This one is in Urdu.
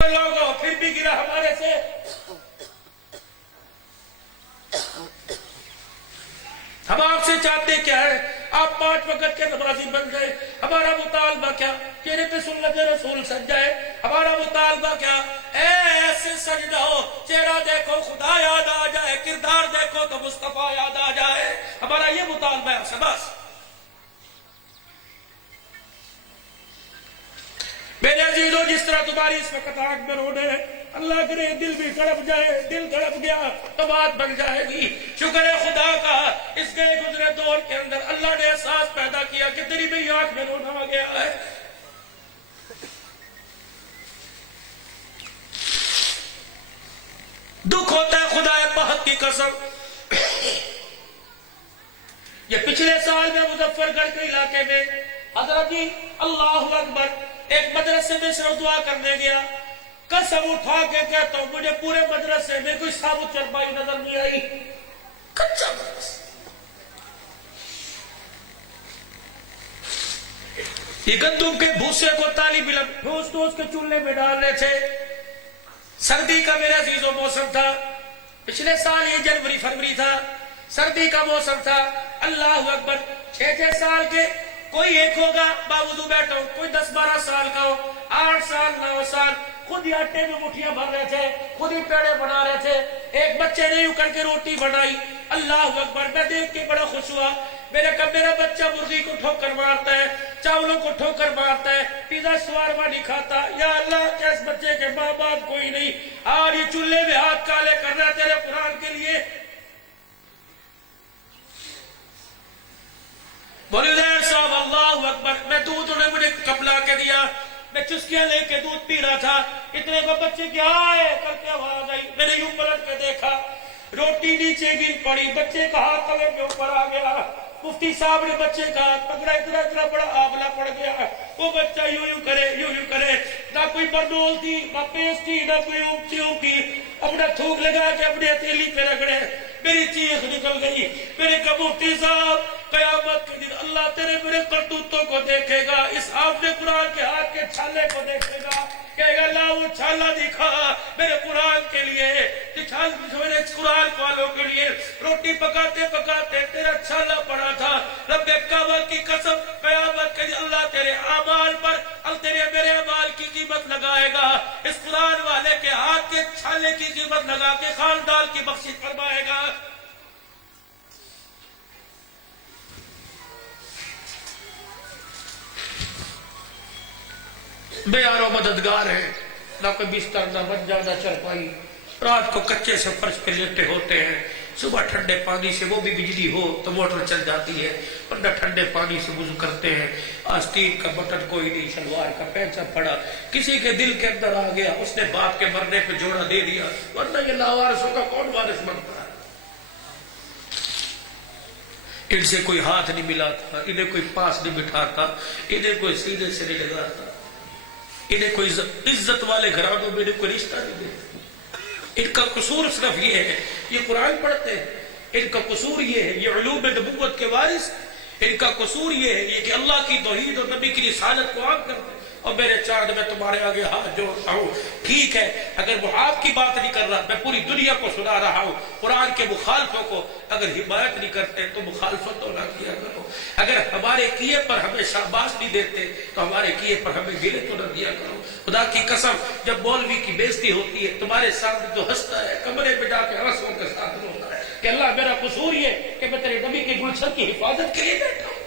لوگوں پھر بھی گرا ہمارے سے. ہم آپ سے چاہتے کیا ہے؟ آپ 5 وقت کے نمازی بن گئے. ہمارا مطالبہ کیا؟ چہرے پہ سنت رسول سج جائے. ہمارا مطالبہ کیا؟ ایسے سجدہ ہو چہرہ دیکھو خدا یاد آ جائے, کردار دیکھو تو مصطفیٰ یاد آ جائے. ہمارا یہ مطالبہ ہے بس. میرے عزیزوں, جس طرح تمہاری اس وقت آنکھ میں رونے ہیں, اللہ کرے دل بھی تڑپ جائے. دل تڑپ گیا تو بات بن جائے گی. شکر ہے خدا کا, اس گئے گزرے دور کے اندر اللہ نے احساس پیدا کیا کہ تیری بھی آنکھ میں رونا آ گیا ہے. دکھ ہوتا ہے خدا پاک کی قسم. یہ پچھلے سال میں مظفر گڑھ کے علاقے میں حضرت جی اللہ اکبر ایک مدرسے میں صرف دعا کرنے گیا. قسم اٹھا کے کہتا ہوں مجھے پورے مدرسے میں کوئی ثابت چرپائی نظر نہیں آئی. کچا مدرسہ. یہ گندم کے بھوسے کو طالب علم ٹھوس ٹھوس کے چولہے میں ڈالنے تھے. سردی کا میرے عزیزوں موسم تھا. پچھلے سال یہ جنوری فروری تھا, سردی کا موسم تھا. اللہ اکبر, 6 سال کے کوئی ایک ہوگا باوضو بیٹھا ہو, کوئی 10-12 سال کا ہو, 8 سال 9 سال, خود ہی آٹے میں مٹھیاں بھر رہے تھے, خود ہی پیڑے بنا رہے تھے. ایک بچے نے یوں کر کے روٹی بنائی. اللہ اکبر, میں دیکھ کے بڑا خوش ہوا. میرا بچہ مرغی کو ٹھوکر مارتا ہے, چاولوں کو ٹھوکر مارتا ہے, پیزا شوارما نہیں کھاتا. یا اللہ کیا اس بچے کے ماں باپ کوئی نہیں, آج یہ چولہے میں ہاتھ کالے کر رہا ہے تیرے قرآن کے لیے. بولیے صاحب اللہ اکبر. میں دودھ انہیں مجھے کپ لا کے دیا, میں چسکیاں لے کے دودھ پی رہا تھا. اتنے کو بچے کیا آئے کر کے آواز آئی. میں نے یوں پلٹ کے دیکھا, روٹی نیچے گر پڑی, بچے کا ہاتھ تلے کے اوپر آ گیا. مفتی صاحب نے بچے کا ہاتھ پکڑا, اتنا بڑا آبلہ پڑ گیا. وہ بچہ یوں کرے, نہ کوئی برڈول تھی, نہ پیسٹ تھی, نہ کوئی اونچی, اپنا تھوک لگا کے اپنے ہتھیلی پہ رگڑے. میری چیخ نکل گئی. میں نے کہا مفتی صاحب قیامت کے دن اللہ تیرے میرے کرتوتوں کو دیکھے گا, اس حافظ قرآن کے ہاتھ کے چھالے کو دیکھے گا, کہے گا اللہ وہ چھالا دکھا میرے قرآن کے لیے, میرے قرآن والوں کے لیے. روٹی پکاتے پکاتے تیرا چھالا پڑا تھا. رب کعبہ کی قسم قیامت کے دن اللہ تیرے اعمال پر تیرے میرے اعمال کی قیمت لگائے گا. اس قرآن والے کے ہاتھ کے چھالے کی قیمت لگا کے خاندان کی بخشش فرمائے گا. بے یار و مددگار ہے, نہ کوئی بستر نہ منجا نہ چرپائی. رات کو کچے سے فرش پہ لیٹے ہوتے ہیں, صبح ٹھنڈے پانی سے وہ بھی بجلی ہو تو موٹر چل جاتی ہے, ورنہ ٹھنڈے پانی سے وضو کرتے ہیں. آستین کا بٹن کوئی نہیں, شلوار کا پینچا پڑا, کسی کے دل کے اندر آ گیا, اس نے باپ کے مرنے پہ جوڑا دے دیا, ورنہ یہ لاوارثوں کا کون وارث بنتا ہے. ان سے کوئی ہاتھ نہیں ملاتا, انہیں کوئی پاس نہیں بٹھاتا, انہیں کوئی سینے سے نہیں لگاتا, انہیں کوئی عزت والے گھرانوں میں کوئی رشتہ نہیں دیتا. ان کا قصور صرف یہ ہے یہ قرآن پڑھتے ہیں, ان کا قصور یہ ہے یہ علوم نبوت کے وارث, ان کا قصور یہ ہے یہ کہ اللہ کی توحید اور نبی کی رسالت کو عام کرتے ہیں. اور میرے چاند میں تمہارے آگے ہاتھ جوڑتا ہوں, ٹھیک ہے اگر وہ آپ کی بات نہیں کر رہا, میں پوری دنیا کو سنا رہا ہوں. قرآن کے مخالفوں کو اگر حمایت نہیں کرتے تو مخالفت تو نہ کیا کرو. اگر ہمارے کیے پر ہمیں شاباش نہیں دیتے تو ہمارے کیے پر ہمیں گلے تو نہ دیا کرو. خدا کی قسم جب مولوی کی بےزتی ہوتی ہے تمہارے سامنے جو ہنستا ہے کمرے پہ جا کے آنسوؤں کے ساتھ روتا ہے کہ اللہ میرا قصور یہ کہ میں تیرے نبی کے گلشن کی حفاظت کے لیے بیٹھا ہوں.